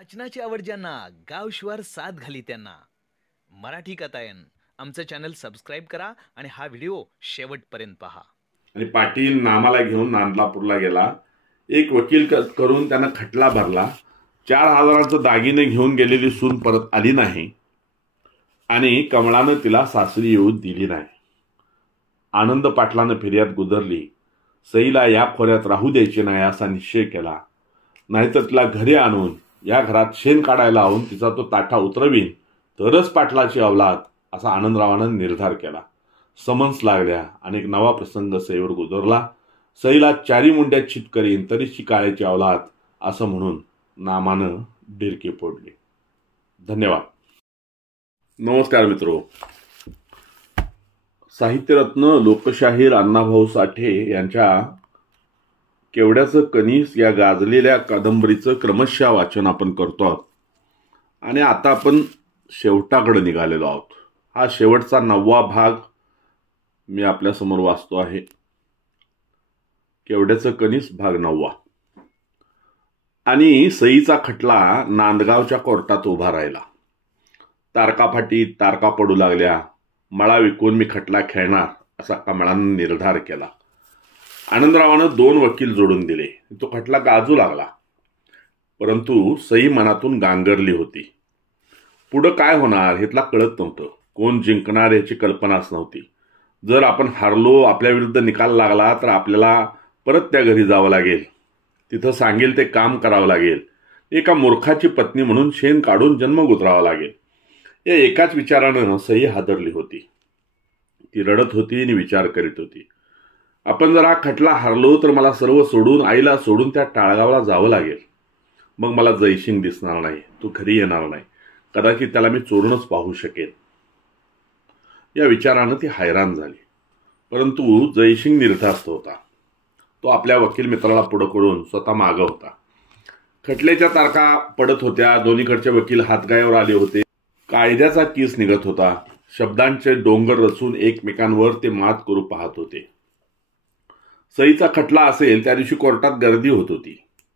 वाचनाची आवड ज्यांना, गाव शिवार साथ घाली त्यांना, मराठी कथायन आमचं चॅनल सबस्क्राईब करा आणि हा व्हिडिओ शेवटपर्यंत पहा. आणि पाटील नामाला घेऊन नांदलापूरला गेला. एक वकील करून त्यानं खटला भरला. 4,000चं दागिने घेऊन गेलेली सून परत आली नाही आणि कमळानं तिला सासरी येऊ दिली नाही. आनंद पाटलानं फिर्याद गुदरली. सईला या खोऱ्यात राहू द्यायची नाही असा निश्चय केला. नाहीतर तिला घरी आणून या घरात शेण काढायला लावून तिचा तो ताठा उतरवीन तरच पाटलाची अवलाद असा आनंदरावानं निर्धार केला. समन्स लागल्या आणि एक नवा प्रसंग सईवर गुजरला. सईला 4 मुंड्यात चित करीन तरीची काळ्याची अवलाद असं म्हणून नामानं डिरकी फोडली. धन्यवाद. नमस्कार मित्रो. साहित्यरत्न लोकशाहीर अण्णाभाऊ साठे यांच्या केवड्याचं कणीस या गाजलेल्या कादंबरीचं क्रमशः वाचन आपण करतो आहोत आणि आता आपण शेवटाकडे निघालेलो आहोत. हा शेवटचा 9वा भाग मी आपल्यासमोर वाचतो आहे. केवड्याचं कणीस भाग 9. आणि सईचा खटला नांदगावच्या कोर्टात उभा राहिला. तारकाफाटीत तारका पडू लागल्या. मळा विकून मी खटला खेळणार असा कमळानं निर्धार केला. आनंदरावानं 2 वकील जोडून दिले. तो खटला गाजू लागला. परंतु सई मनातून गांगरली होती. पुढं काय होणार हे तिला कळत नव्हतं. कोण जिंकणार याची कल्पनाच नव्हती. जर आपण हारलो, आपल्या विरुद्ध निकाल लागला तर आपल्याला परत त्या घरी जावं लागेल. तिथं सांगेल ते काम करावं लागेल. एका मूर्खाची पत्नी म्हणून शेण काढून जन्म गुजरावा लागेल. या एकाच विचारानं सई हादरली होती. ती रडत होती आणि विचार करीत होती. आपण जर हा खटला हारलो तर मला सर्व सोडून, आईला सोडून त्या टाळगावला जावं लागेल. मग मला जयसिंग दिसणार नाही. तो घरी येणार नाही. कदाचित त्याला मी चोरूनच पाहू शकेन. या विचारानं ती हैराण झाली. परंतु जयसिंग निर्धास्त होता. तो आपल्या वकील मित्राला पुढं करून स्वतः मागं होता. खटल्याच्या तारखा पडत होत्या. दोन्हीकडचे वकील हातगायवर आले होते. कायद्याचा कीस निघत होता. शब्दांचे डोंगर रचून एकमेकांवर ते मात करू पाहत होते. सईचा खटला असेल त्या दिवशी कोर्टात गर्दी होत होती.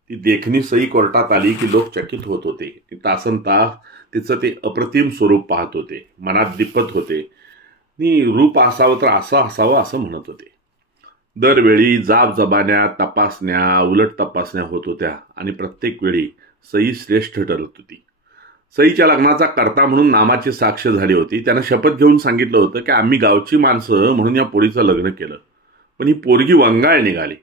ती देखणी सई कोर्टात आली की लोक चकित होत होते. ती तासनतास तिचं ते अप्रतिम स्वरूप पाहत होते. मनात दिपत होते. नी रूप असावं तर असं असावं असं म्हणत होते. दरवेळी जाब जबान्या, तपासण्या, उलट तपासण्या होत होत्या आणि प्रत्येक वेळी सई श्रेष्ठ ठरत होती. सईच्या लग्नाचा कर्ता म्हणून नामाची साक्ष झाली होती. त्यानं शपथ घेऊन सांगितलं होतं की आम्ही गावची माणसं म्हणून या पोरीचं लग्न केलं. पण ही पोरगी वंगाळ निघाली.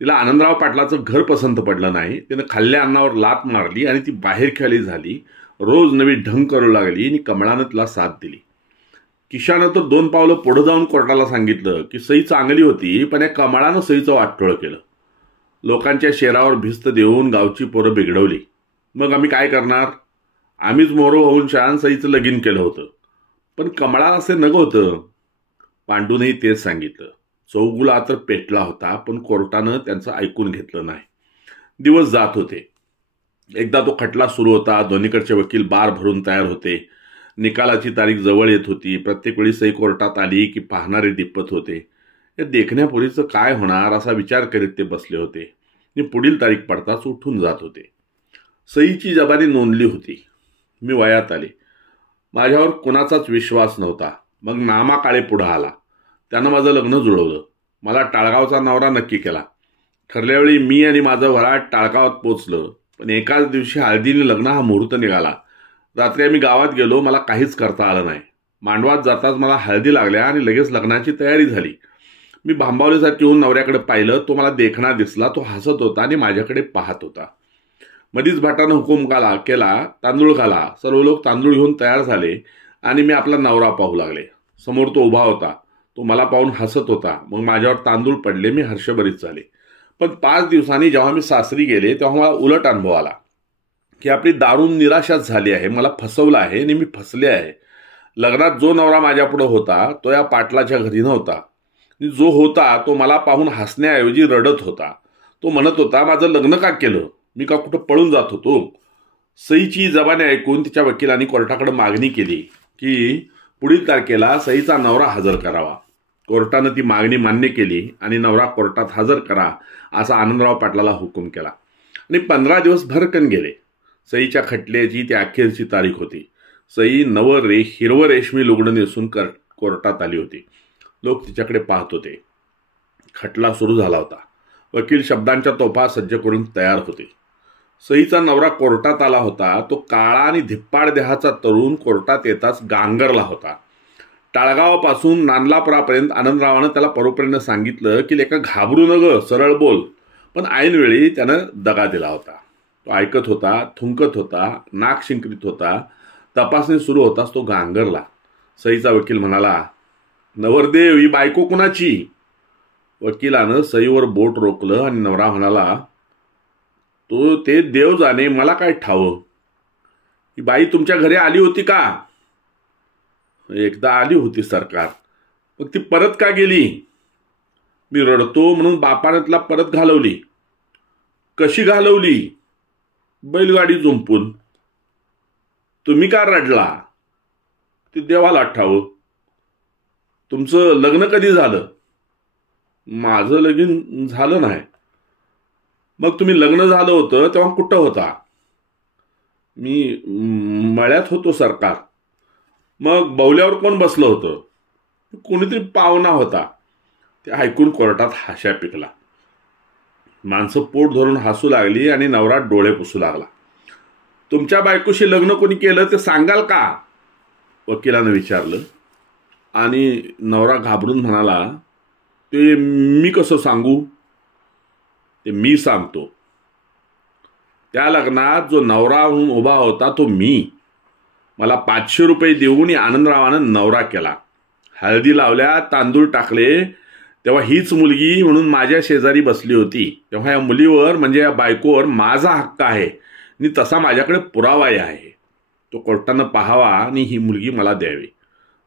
तिला आनंदराव पाटलाचं घर पसंत पडलं नाही. तिनं खाल्ल्या अन्नावर लात मारली आणि ती बाहेर खेळली झाली. रोज नवी ढंग करू लागली आणि कमळानं तिला साथ दिली. किशानं तर 2 पावलं पुढे जाऊन कोर्टाला सांगितलं की सई चांगली होती, पण या कमळानं सईचं वाटोळं केलं. लोकांच्या शेरावर भिस्त देऊन गावची पोरं बिघडवली. मग आम्ही काय करणार? आम्हीच मोहर होऊन शान सईचं लगीन केलं होतं. पण कमळाला असे नग होतं. पांडूनही तेच सांगितलं. चौगुला तर पेटला होता, पण कोर्टानं त्यांचं ऐकून घेतलं नाही. दिवस जात होते. एकदा तो खटला सुरू होता. दोन्हीकडचे वकील बार भरून तयार होते. निकालाची तारीख जवळ येत होती. प्रत्येक वेळी सई कोर्टात आली की पाहणारे दिप्पत होते. या देखण्यापुरीचं काय होणार असा विचार करीत ते बसले होते. आणि पुढील तारीख पडताच उठून जात होते. सईची जबानी नोंदली होती. मी वयात आले. माझ्यावर कुणाचाच विश्वास नव्हता. मग नामा काळे पुढं आला. त्यानं माझं लग्न जुळवलं. मला टाळगावचा नवरा नक्की केला. ठरल्यावेळी मी आणि माझं वराड टाळगावात पोचलं. पण एकाच दिवशी हळदीने लग्न हा मुहूर्त निघाला. रात्री आम्ही गावात गेलो. मला काहीच करता आलं नाही. मांडवात जाताच मला हळदी लागल्या आणि लगेच लग्नाची तयारी झाली. मी भांबावलीसाठी येऊन नवऱ्याकडे पाहिलं. तो मला देखणा दिसला. तो हसत होता आणि माझ्याकडे पाहत होता. मधीच भाटानं हुकूम केला, तांदूळ घाला. सर्व लोक तांदूळ घेऊन तयार झाले आणि मी आपला नवरा पाहू लागले. समोर तो उभा होता. तो मला पाहून हसत होता. मग माझ्यावर तांदूळ पडले. मी हर्षभरीत झाले. पण 5 दिवसांनी जेव्हा मी सासरी गेले तेव्हा मला उलट अनुभव आला की आपली दारुण निराशाच झाली आहे. मला फसवलं आहे आणि मी फसले आहे. लग्नात जो नवरा माझ्यापुढं होता तो या पाटलाच्या घरी नव्हता. जो होता तो मला पाहून हसण्याऐवजी रडत होता. तो म्हणत होता, माझं लग्न का केलं? मी का कुठं पळून जात होतो? सईची जबानी ऐकून तिच्या वकिलांनी कोर्टाकडे मागणी केली की पुढील तारखेला सईचा नवरा हजर करावा. कोर्टानं ती मागणी मान्य केली आणि नवरा कोर्टात हजर करा असा आनंदराव पाटलाला हुकूम केला. आणि 15 दिवस भरकन गेले. सईच्या खटल्याची ती अखेरची तारीख होती. सई हिरवं रेशमी लुगडं नेसून कोर्टात आली होती. लोक तिच्याकडे पाहत होते. खटला सुरू झाला होता. वकील शब्दांच्या तोफा सज्ज करून तयार होते. सईचा नवरा कोर्टात आला होता. तो काळा आणि धिप्पाड देहाचा तरुण कोर्टात येताच गांगरला होता. टाळगावापासून नांदलापुरापर्यंत आनंदरावानं त्याला परोपरीनं सांगितलं की लेका घाबरू नग, सरळ बोल. पण ऐनवेळी त्यानं दगा दिला होता. तो ऐकत होता, थुंकत होता, नाक शिंकरीत होता. तपासणी सुरू होताच तो गांगरला. सईचा वकील म्हणाला, नवरदेव, ही बायको कुणाची? वकिलानं सईवर बोट रोखलं आणि नवरा म्हणाला, तो ते देव जाणे, मला काय ठावं. ही बाई तुमच्या घरी आली होती का? एकदा आली होती सरकार. मग ती परत का गेली? मी रडतो म्हणून बापानं तिला परत घालवली. कशी घालवली? बैलगाडी जुंपून. तुम्ही का रडला? ते देवाला ठावं. तुमचं लग्न कधी झालं? माझं लगीन झालं नाही. मग तुम्ही लग्न झालं होतं तेव्हा कुठं होता? मी मळ्यात होतो सरकार. मग बौल्यावर कोण बसलं होतं? कोणीतरी पाहुणा होता. ते ऐकून कोर्टात हाशा पिकला. माणसं पोट धरून हसू लागली आणि नवरा डोळे पुसू लागला. तुमच्या बायकोशी लग्न कोणी केलं ते सांगाल का? वकिलानं विचारलं. आणि नवरा घाबरून म्हणाला, ते मी कसं सांगू? ते मी सांगतो. त्या लग्नात जो नवरा म्हणून उभा होता तो मी. मला 500 रुपये देऊन आनंदरावानं नवरा केला. हळदी लावल्या, तांदूळ टाकले. तेव्हा हीच मुलगी म्हणून माझ्या शेजारी बसली होती. तेव्हा या मुलीवर म्हणजे या बायकोवर माझा हक्क आहे आणि तसा माझ्याकडे पुरावाही आहे. तो कोर्टानं पाहावा आणि ही मुलगी मला द्यावी.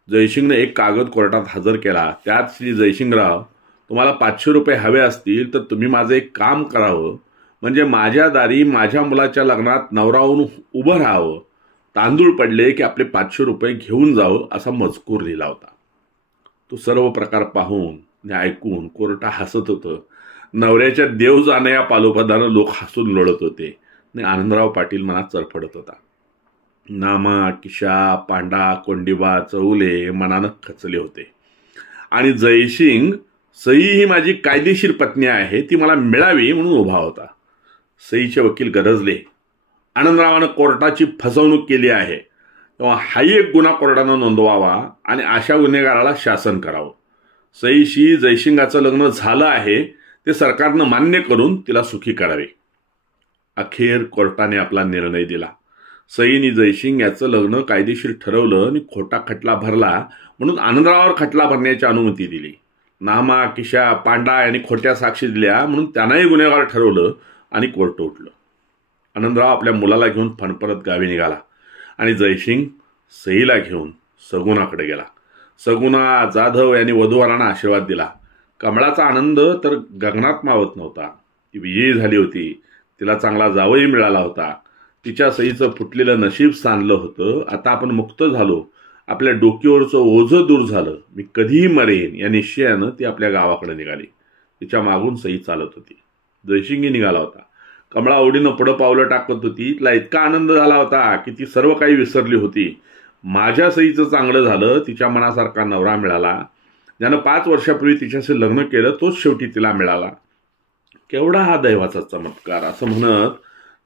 जयसिंगनं एक कागद कोर्टात हजर केला. त्यात, श्री जयसिंगराव, तुम्हाला 500 रुपये हवे असतील तर तुम्ही माझं एक काम करावं, म्हणजे माझ्या दारी माझ्या मुलाच्या लग्नात नवरा होऊन उभं राहावं. तांदूळ पडले की आपले 500 रुपये घेऊन जावं, असा मजकूर लिहिला होता. तो सर्व प्रकार पाहून आणि ऐकून कोर्टा हसत होतं. नवऱ्याच्या देव जाण्या या पालोपदानं लोक हसून लोळत होते आणि आनंदराव पाटील मनात चरफडत होता. नामा, किशा, पांडा, कोंडिबा, चौले मनानं खचले होते. आणि जयसिंग, सई ही माझी कायदेशीर पत्नी आहे, ती मला मिळावी म्हणून उभा होता. सईचे वकील गरजले. आनंदरावानं कोर्टाची फसवणूक केली आहे, तेव्हा हाही एक गुन्हा कोर्टानं नोंदवावा आणि अशा गुन्हेगाराला शासन करावं. सईशी जयसिंगाचं लग्न झालं आहे ते सरकारनं मान्य करून तिला सुखी करावे. अखेर कोर्टाने आपला निर्णय दिला. सईनी जयसिंग याचं लग्न कायदेशीर ठरवलं आणि खोटा खटला भरला म्हणून आनंदरावावर खटला भरण्याची अनुमती दिली. नामा, किशा, पांडा यांनी खोट्या साक्षी दिल्या म्हणून त्यांनाही गुन्हेगार ठरवलं आणि कोर्ट उठलं. आनंदराव आपल्या मुलाला घेऊन फणपरत गावी निघाला आणि जयसिंग सईला घेऊन सगुणाकडे गेला. सगुणा, जाधव यांनी वधूवरांना आशीर्वाद दिला. कमळाचा आनंद तर गगनात मावत नव्हता. ती विजयी झाली होती. तिला चांगला जावई मिळाला होता. तिच्या सईचं फुटलेलं नशीब सांधलं होतं. आता आपण मुक्त झालो. आपल्या डोक्यावरचं ओझं दूर झालं. मी कधीही मरेन या निश्चयानं ती आपल्या गावाकडे निघाली. तिच्या मागून सई चालत होती. जयसिंगी निघाला होता. कमळा ओढीनं पुढं पावलं टाकत होती. तिला इतका आनंद झाला होता की ती सर्व काही विसरली होती. माझ्या सईचं चांगलं झालं. तिच्या मनासारखा नवरा मिळाला. ज्यानं 5 वर्षापूर्वी तिच्याशी लग्न केलं तोच शेवटी तिला मिळाला. केवढा हा दैवाचा चमत्कार, असं म्हणत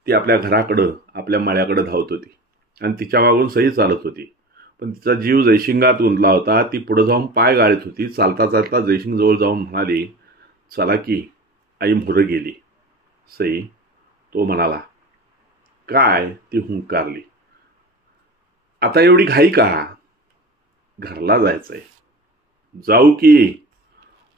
ती आपल्या घराकडं, आपल्या माळ्याकडं धावत होती आणि तिच्या मागून सई चालत होती. पण तिचा जीव जयसिंगात गुंतला होता. ती पुढे जाऊन पाय गाळत होती. चालता चालता जयसिंग जवळ जाऊन म्हणाली, चला की, आई मोहरं गेली. सई, तो म्हणाला. काय? ती हुंकारली. आता एवढी घाई का? घरला जायचंय. जाऊ की,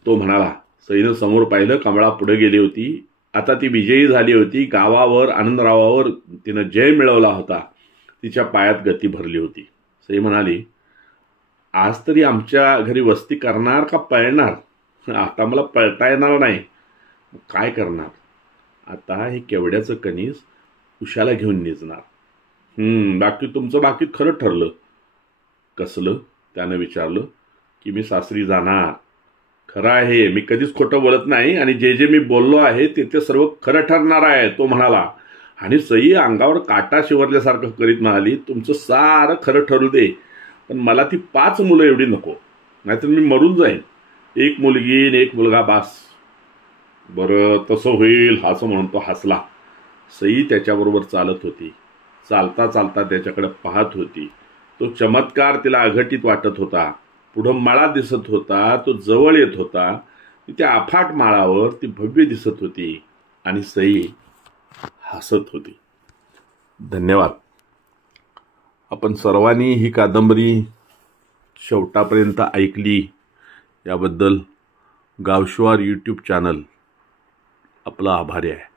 तो म्हणाला. सईनं समोर पाहिलं. कमळा पुढे गेली होती. आता ती विजयी झाली होती. गावावर, आनंदरावावर तिनं जय मिळवला होता. तिच्या पायात गती भरली होती. सई म्हणाली, आज तरी आमच्या घरी वस्ती करणार का पळणार? आता मला पळता येणार नाही. काय करणार? आता हे केवड्याचं कणीस उशाला घेऊन निजणार. बाकी तुमचं बाकीत खरं ठरलं. कसलं? त्यानं विचारलं. की मी सासरी जाणार. खरं आहे, मी कधीच खोटं बोलत नाही आणि जे जे मी बोललो आहे ते सर्व खरं ठरणार आहे, तो म्हणाला. आणि सई अंगावर काटा शिवरल्यासारखं करीत म्हणाली, तुमचं सारं खरं ठरू दे, पण मला ती 5 मुलं एवढी नको, नाहीतर मी मरून जाईन. 1 मुलगी आणि 1 मुलगा बास. बरं तसं होईल असं म्हणून तो हसला. सई त्याच्याबरोबर चालत होती. चालता चालता त्याच्याकडे पाहत होती. तो चमत्कार तिला अघटित वाटत होता. पुढं माळा दिसत होता, तो जवळ येत होता. त्या अफाट माळावर ती भव्य दिसत होती आणि सई हसत होती. धन्यवाद. आपण सर्वांनी ही कादंबरी शेवटापर्यंत ऐकली याबद्दल गावशुवार यूट्यूब चॅनल आपला आभारी आहे.